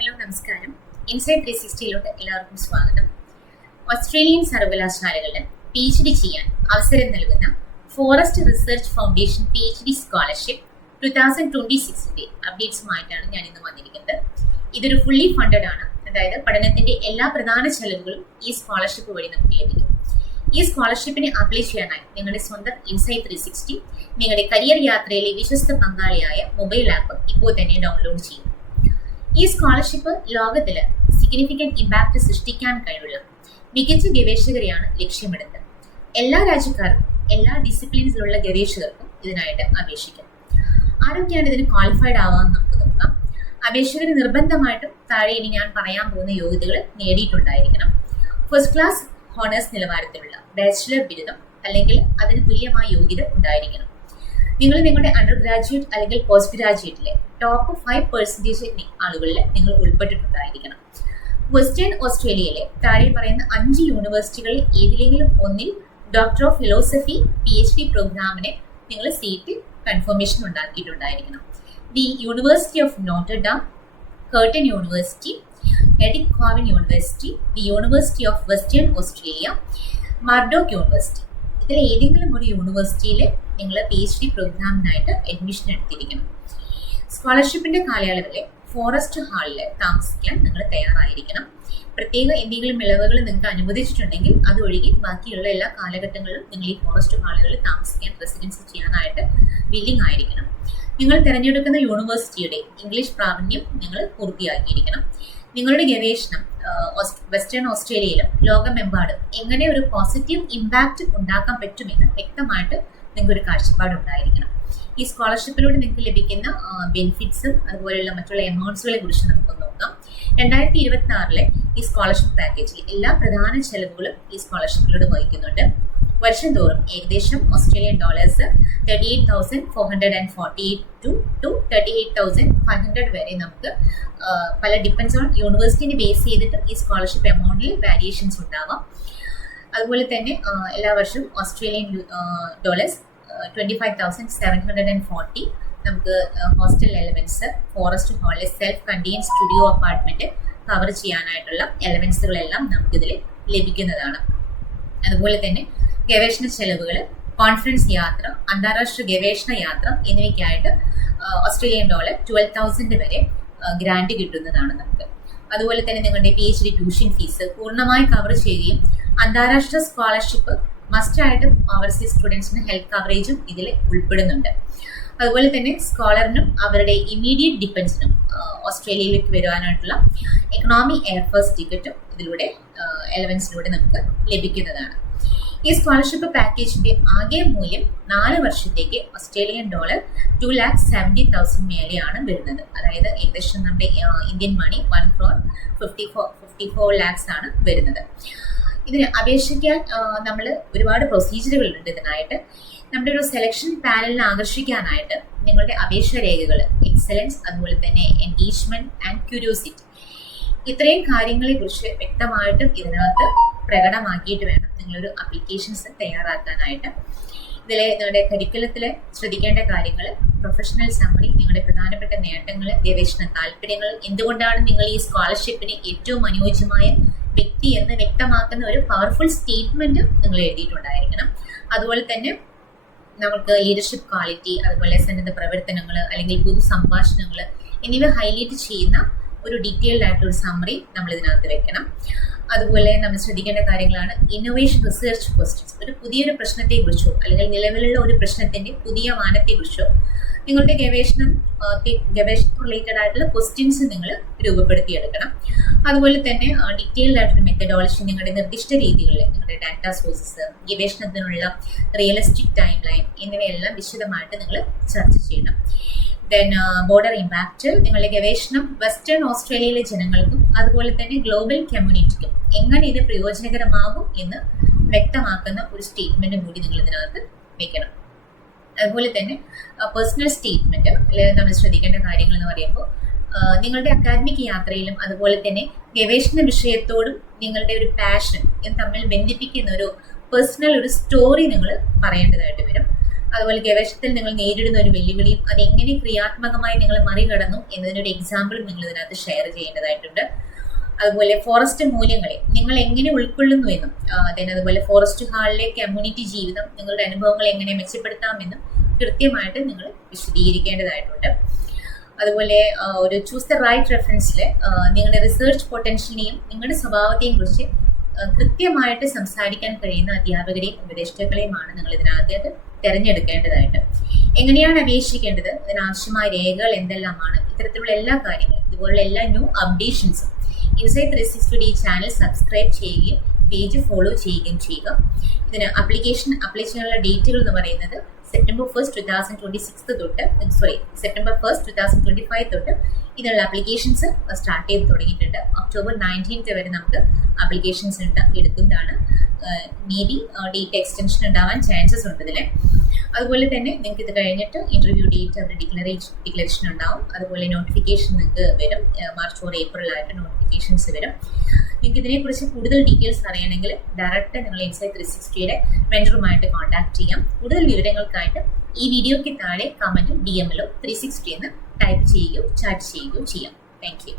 Hello നമസ്കാരം. Inside 360 എല്ലാവർക്കും സ്വാഗതം. ഓസ്ട്രേലിയൻ സർവകലാശാലകളിൽ PhD ചെയ്യാൻ അവസരം നൽകുന്ന forest research foundation PhD scholarship 2026 അപ്ഡേറ്റ്സുമായിട്ടാണ് ഞാൻ ഇന്ന് വന്നിരിക്കുന്നത്. ഇതൊരു ഫുള്ളി ഫണ്ടഡ് ആണ്, അതായത് പഠനത്തിന്റെ എല്ലാ പ്രധാന ചെലവുകളും ഈ സ്കോളർഷിപ്പ് വഴി നമുക്ക് ലഭിക്കും. ഈ സ്കോളർഷിപ്പിന് അപ്ലൈ ചെയ്യാനായി നിങ്ങളുടെ സ്വന്തം ഇൻസൈഡ് 360 നിങ്ങളുടെ കരിയർ യാത്രയിലെ വിശ്വസ്ത പങ്കാളിയായ മൊബൈൽ ആപ്പ് ഇപ്പോൾ തന്നെ ഡൗൺലോഡ് ചെയ്യും. ഈ സ്കോളർഷിപ്പ് ലോകത്തിൽ സിഗ്നിഫിക്കന്റ് ഇമ്പാക്ട് സൃഷ്ടിക്കാൻ കഴിവുള്ള മികച്ച ഗവേഷകരെയാണ് ലക്ഷ്യമിടുന്നത്. എല്ലാ രാജ്യക്കാർക്കും എല്ലാ ഡിസിപ്ലിൻസിലുള്ള ഗവേഷകർക്കും ഇതിനായിട്ട് അപേക്ഷിക്കാം. ആരൊക്കെയാണ് ഇതിന് ക്വാളിഫൈഡ് ആവാമെന്ന് നമുക്ക് നോക്കാം. അപേക്ഷകർ നിർബന്ധമായിട്ടും താഴെ ഇനി ഞാൻ പറയാൻ പോകുന്ന യോഗ്യതകൾ നേടിയിട്ടുണ്ടായിരിക്കണം. ഫസ്റ്റ് ക്ലാസ് ഹോണേഴ്സ് നിലവാരത്തിലുള്ള ബാച്ചിലർ ബിരുദം അല്ലെങ്കിൽ അതിന് തുല്യമായ യോഗ്യത ഉണ്ടായിരിക്കണം. നിങ്ങൾ നിങ്ങളുടെ അണ്ടർ ഗ്രാജുവേറ്റ് അല്ലെങ്കിൽ പോസ്റ്റ് ഗ്രാജുവേറ്റിലെ ടോപ്പ് 5% ആളുകളിൽ നിങ്ങൾ ഉൾപ്പെട്ടിട്ടുണ്ടായിരിക്കണം. വെസ്റ്റേൺ ഓസ്ട്രേലിയയിലെ താഴെ പറയുന്ന 5 യൂണിവേഴ്സിറ്റികളിൽ ഏതിലെങ്കിലും ഒന്നിൽ ഡോക്ടർ ഓഫ് ഫിലോസഫി PhD പ്രോഗ്രാമിന് നിങ്ങൾ സീറ്റ് കൺഫർമേഷൻ ഉണ്ടാക്കിയിട്ടുണ്ടായിരിക്കണം. The University of Notre Dame, Curtin University, Edith Cowan University, the University of Western Australia, Murdoch University. ഇതിൽ ഏതെങ്കിലും ഒരു യൂണിവേഴ്സിറ്റിയിൽ നിങ്ങൾ PhD പ്രോഗ്രാമിനായിട്ട് അഡ്മിഷൻ എടുത്തിരിക്കണം. സ്കോളർഷിപ്പിന്റെ കാലയളവിൽ ഫോറസ്റ്റ് ഹാളിൽ താമസിക്കാൻ നിങ്ങൾ തയ്യാറായിരിക്കണം. പ്രത്യേക എന്തെങ്കിലും ഇളവുകൾ നിങ്ങൾക്ക് അനുവദിച്ചിട്ടുണ്ടെങ്കിൽ അതൊഴികെ ബാക്കിയുള്ള എല്ലാ കാലഘട്ടങ്ങളിലും നിങ്ങൾ ഈ ഫോറസ്റ്റ് ഹാളുകളിൽ താമസിക്കാൻ റെസിഡൻസി ചെയ്യാനായിട്ട് വില്ലിംഗ് ആയിരിക്കണം. നിങ്ങൾ തിരഞ്ഞെടുക്കുന്ന യൂണിവേഴ്സിറ്റിയുടെ ഇംഗ്ലീഷ് പ്രാവീണ്യം നിങ്ങൾ പൂർത്തിയാക്കിയിരിക്കണം. നിങ്ങളുടെ ഗവേഷണം വെസ്റ്റേൺ ഓസ്ട്രേലിയയിലും ലോകമെമ്പാടും എങ്ങനെ ഒരു പോസിറ്റീവ് ഇമ്പാക്റ്റ് ഉണ്ടാക്കാൻ പറ്റുമെന്ന് വ്യക്തമായിട്ട് നിങ്ങൾക്ക് ഒരു കാഴ്ചപ്പാടുണ്ടായിരിക്കണം. ഈ സ്കോളർഷിപ്പിലൂടെ നിങ്ങൾക്ക് ലഭിക്കുന്ന ബെനിഫിറ്റ്സും അതുപോലെയുള്ള മറ്റുള്ള എമൗണ്ട്സുകളെ കുറിച്ച് നമുക്ക് നോക്കാം. 2026 ഈ സ്കോളർഷിപ്പ് പാക്കേജിൽ എല്ലാ പ്രധാന ചെലവുകളും ഈ സ്കോളർഷിപ്പിലൂടെ വഹിക്കുന്നുണ്ട്. വർഷം തോറും ഏകദേശം ഓസ്ട്രേലിയൻ ഡോളേഴ്സ് 38,448 to 38,500 വരെ നമുക്ക് പല ഡിപ്പെൻസ് ഓൺ യൂണിവേഴ്സിറ്റിനെ ബേസ് ചെയ്തിട്ട് ഈ സ്കോളർഷിപ്പ് എമൗണ്ടിൽ വേരിയേഷൻസ് ഉണ്ടാവാം. അതുപോലെ തന്നെ എല്ലാ വർഷവും ഓസ്ട്രേലിയൻ ഡോളേഴ്സ് 25,740 നമുക്ക് ഹോസ്റ്റൽ എലവൻസ്, ഫോറസ്റ്റ് ഹാളിലെ self contain studio apartment cover ചെയ്യാനായിട്ടുള്ള എലവൻസുകളെല്ലാം നമുക്കിതിൽ ലഭിക്കുന്നതാണ്. അതുപോലെ തന്നെ ഗവേഷണ ചെലവുകൾ, കോൺഫറൻസ് യാത്ര, അന്താരാഷ്ട്ര ഗവേഷണ യാത്ര എന്നിവയ്ക്കായിട്ട് ഓസ്ട്രേലിയൻ ഡോളർ 12,000 വരെ ഗ്രാന്റ് കിട്ടുന്നതാണ് നമുക്ക്. അതുപോലെ തന്നെ നിങ്ങളുടെ PhD ട്യൂഷൻ ഫീസ് പൂർണ്ണമായി കവർ ചെയ്യുകയും അന്താരാഷ്ട്ര സ്കോളർഷിപ്പ് മസ്റ്റായിട്ടും ഓവർസീസ് സ്റ്റുഡൻസിന് ഹെൽത്ത് കവറേജും ഇതിൽ ഉൾപ്പെടുന്നുണ്ട്. അതുപോലെ തന്നെ സ്കോളറിനും അവരുടെ ഇമ്മീഡിയറ്റ് ഡിപ്പെൻസിനും ഓസ്ട്രേലിയയിലേക്ക് വരുവാനായിട്ടുള്ള എക്കണോമി എയർഫോഴ്സ് ടിക്കറ്റും ഇതിലൂടെ എലവൻസിലൂടെ നമുക്ക് ലഭിക്കുന്നതാണ്. ഈ സ്കോളർഷിപ്പ് പാക്കേജിന്റെ ആകെ മൂല്യം 4 വർഷത്തേക്ക് ഓസ്ട്രേലിയൻ ഡോളർ 2,70,000 മേലെയാണ് വരുന്നത്. അതായത് ഏകദേശം നമ്മുടെ ഇന്ത്യൻ മണി 1,54 lakhs ആണ് വരുന്നത്. ഇതിന് അപേക്ഷിക്കാൻ നമ്മൾ ഒരുപാട് പ്രൊസീജിയറുകളുണ്ട്. ഇതിനായിട്ട് നമ്മുടെ ഒരു സെലക്ഷൻ പാനലിനെ ആകർഷിക്കാനായിട്ട് നിങ്ങളുടെ അപേക്ഷ രേഖകൾ, എക്സലൻസ്, അതുപോലെ തന്നെ എൻഗേജ്മെന്റ് ആൻഡ് ക്യൂരിയോസിറ്റി, ഇത്രയും കാര്യങ്ങളെ കുറിച്ച് വ്യക്തമായിട്ടും ഇതിനകത്ത് പ്രകടമാക്കിയിട്ട് വേണം നിങ്ങളൊരു അപ്ലിക്കേഷൻസ് തയ്യാറാക്കാനായിട്ട്. ഇതിൽ നിങ്ങളുടെ കരിക്കുലത്തിൽ ശ്രദ്ധിക്കേണ്ട കാര്യങ്ങൾ, പ്രൊഫഷണൽ സമ്മറി, നിങ്ങളുടെ പ്രധാനപ്പെട്ട നേട്ടങ്ങൾ, ഗവേഷണ താല്പര്യങ്ങൾ, എന്തുകൊണ്ടാണ് നിങ്ങൾ ഈ സ്കോളർഷിപ്പിന് ഏറ്റവും അനുയോജ്യമായ വ്യക്തി എന്ന് വ്യക്തമാക്കുന്ന ഒരു പവർഫുൾ സ്റ്റേറ്റ്മെന്റ് നിങ്ങൾ എഴുതിയിട്ടുണ്ടായിരിക്കണം. അതുപോലെ തന്നെ നമുക്ക് ലീഡർഷിപ്പ് ക്വാളിറ്റി, അതുപോലെ സന്നദ്ധ പ്രവർത്തനങ്ങൾ അല്ലെങ്കിൽ പൊതു സംഭാഷണങ്ങൾ എന്നിവ ഹൈലൈറ്റ് ചെയ്യുന്ന ഒരു ഡീറ്റെയിൽഡ് ആയിട്ടുള്ള ഒരു സമ്മറി നമ്മൾ ഇതിനകത്ത് വെക്കണം. അതുപോലെ നമ്മൾ ശ്രദ്ധിക്കേണ്ട കാര്യങ്ങളാണ് ഇന്നോവേഷൻ റിസർച്ച് ക്വസ്റ്റ്യൻസ്. ഒരു പുതിയൊരു പ്രശ്നത്തെക്കുറിച്ചോ അല്ലെങ്കിൽ നിലവിലുള്ള ഒരു പ്രശ്നത്തിന്റെ പുതിയ മാനത്തെക്കുറിച്ചോ നിങ്ങളുടെ ഗവേഷണം റിലേറ്റഡ് ആയിട്ടുള്ള ക്വസ്റ്റ്യൻസ് നിങ്ങൾ രൂപപ്പെടുത്തിയെടുക്കണം. അതുപോലെ തന്നെ ഡീറ്റെയിൽഡ് ആയിട്ടൊരു മെത്തഡോളജി, നിങ്ങളുടെ നിർദ്ദിഷ്ട രീതികളിൽ നിങ്ങളുടെ ഡാറ്റാ സോഴ്സസ്, ഗവേഷണത്തിനുള്ള റിയലിസ്റ്റിക് ടൈം ലൈൻ എന്നിവയെല്ലാം വിശദമായിട്ട് നിങ്ങൾ ചർച്ച ചെയ്യണം. ദെൻ ബോർഡർ ഇമ്പാക്റ്റ്, നിങ്ങളുടെ ഗവേഷണം വെസ്റ്റേൺ ഓസ്ട്രേലിയയിലെ ജനങ്ങൾക്കും അതുപോലെ തന്നെ ഗ്ലോബൽ കമ്മ്യൂണിറ്റിക്കും എങ്ങനെ ഇത് പ്രയോജനകരമാകും എന്ന് വ്യക്തമാക്കുന്ന ഒരു സ്റ്റേറ്റ്മെന്റ് കൂടി നിങ്ങൾ ഇതിനകത്ത് വെക്കണം. അതുപോലെ തന്നെ പേഴ്സണൽ സ്റ്റേറ്റ്മെന്റ് നമ്മൾ ശ്രദ്ധിക്കേണ്ട കാര്യങ്ങൾ എന്ന് പറയുമ്പോൾ നിങ്ങളുടെ അക്കാദമിക് യാത്രയിലും അതുപോലെ തന്നെ ഗവേഷണ വിഷയത്തോടും നിങ്ങളുടെ ഒരു പാഷൻ തമ്മിൽ ബന്ധിപ്പിക്കുന്ന ഒരു പേഴ്സണൽ ഒരു സ്റ്റോറി നിങ്ങൾ പറയേണ്ടതായിട്ട് വരും. അതുപോലെ ഗവേഷണത്തിൽ നിങ്ങൾ നേരിടുന്ന ഒരു വെല്ലുവിളിയും അതെങ്ങനെ ക്രിയാത്മകമായി നിങ്ങൾ മറികടന്നു എന്നതിനൊരു എക്സാമ്പിളും നിങ്ങൾ ഇതിനകത്ത് ഷെയർ ചെയ്യേണ്ടതായിട്ടുണ്ട്. അതുപോലെ ഫോറസ്റ്റ് മൂല്യങ്ങളെ നിങ്ങൾ എങ്ങനെ ഉൾക്കൊള്ളുന്നു എന്നും അതുപോലെ ഫോറസ്റ്റ് ഹാളിലെ കമ്മ്യൂണിറ്റി ജീവിതം നിങ്ങളുടെ അനുഭവങ്ങൾ എങ്ങനെ മെച്ചപ്പെടുത്താമെന്നും കൃത്യമായിട്ട് നിങ്ങൾ വിശദീകരിക്കേണ്ടതായിട്ടുണ്ട്. അതുപോലെ ഒരു ചൂസ് ദ റൈറ്റ് റെഫറൻസിൽ നിങ്ങളുടെ റിസർച്ച് പൊട്ടൻഷ്യലിനെയും നിങ്ങളുടെ സ്വഭാവത്തെയും കുറിച്ച് കൃത്യമായിട്ട് സംസാരിക്കാൻ കഴിയുന്ന അധ്യാപകരെയും ഉപദേഷ്ടാക്കളെയുമാണ് നിങ്ങൾ ഇതിനകത്ത് തിരഞ്ഞെടുക്കേണ്ടതായിട്ട്. എങ്ങനെയാണ് അപേക്ഷിക്കേണ്ടത്, അതിനാവശ്യമായ രേഖകൾ എന്തെല്ലാമാണ്, ഇത്തരത്തിലുള്ള എല്ലാ കാര്യങ്ങളും ഇതുപോലുള്ള എല്ലാ ന്യൂ അപ്ഡേഷൻസും ഇൻസൈറ്റ് 360 ചാനൽ സബ്സ്ക്രൈബ് ചെയ്യുകയും പേജ് ഫോളോ ചെയ്യുകയും ചെയ്യുക. ഇതിന് അപ്ലിക്കേഷൻ അപ്ലൈ ചെയ്യാനുള്ള ഡേറ്റുകൾ എന്ന് പറയുന്നത് സെപ്റ്റംബർ 1, 2026 തൊട്ട് സെപ്റ്റംബർ 1, 2025 തൊട്ട് ഇതിനുള്ള അപ്ലിക്കേഷൻസ് സ്റ്റാർട്ട് ചെയ്ത് തുടങ്ങിയിട്ടുണ്ട്. ഒക്ടോബർ 19 വരെ നമുക്ക് അപ്ലിക്കേഷൻസ് എടുക്കുന്നതാണ്. മേ ബി ഡേറ്റ് എക്സ്റ്റൻഷൻ ഉണ്ടാവാൻ ചാൻസസ് ഉണ്ട് ഇതിൽ. അതുപോലെ തന്നെ നിങ്ങൾക്ക് ഇത് കഴിഞ്ഞിട്ട് ഇന്റർവ്യൂ ഡേറ്റ് അവർ ഡിക്ലറേഷൻ ഉണ്ടാവും. അതുപോലെ നോട്ടിഫിക്കേഷൻ നിങ്ങൾക്ക് വരും. മാർച്ച് ഓർ ഏപ്രിൽ ആയിട്ട് നോട്ടിഫിക്കേഷൻസ് വരും. നിങ്ങൾക്ക് ഇതിനെക്കുറിച്ച് കൂടുതൽ ഡീറ്റെയിൽസ് അറിയണമെങ്കിൽ ഡയറക്റ്റ് നിങ്ങൾ ഇൻസൈറ്റ് 360യുടെ മെന്ററുമായിട്ട് കോൺടാക്ട് ചെയ്യാം. കൂടുതൽ വിവരങ്ങൾക്കായിട്ട് ഈ വീഡിയോയ്ക്ക് താഴെ കമന്റും DM 360 എന്ന് ടൈപ്പ് ചെയ്യുകയോ ചാറ്റ് ചെയ്യുകയോ ചെയ്യാം. Thank you.